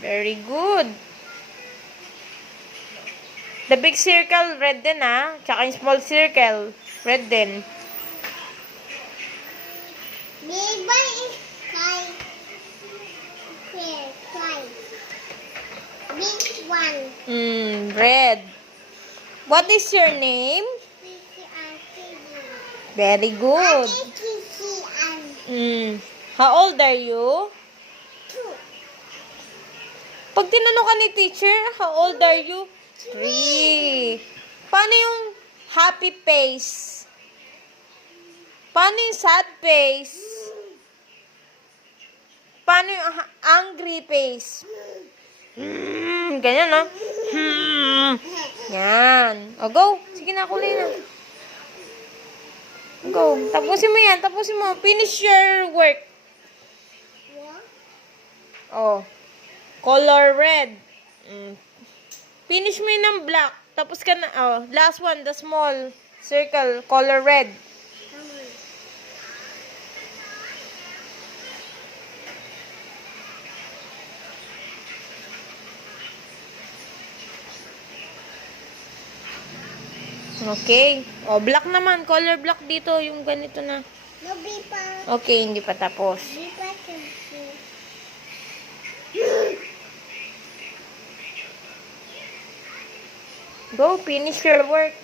Very good. The big circle, red din Tsaka yung small circle, red din. Neighbor is kite. Here, kite. Big one. Red. What is your name? Very good. How old are you? 2. Pag tinanong ka ni teacher, how old are you? 3. Paano yung happy face? Paano yung sad face? Paano yung angry face? Ganyan, no? Yan. O, go. Sige na, kulay na. Go. Tapusin mo yan. Tapusin mo. Finish your work. Oh. Color red. Finish mo yun ng black. Tapos ka na. Oh, last one. The small circle. Color red. Okay. Oh, black naman. Color black dito. Yung ganito na. Hindi pa. Okay, hindi pa tapos. Hindi pa kasi. Go, finish your work.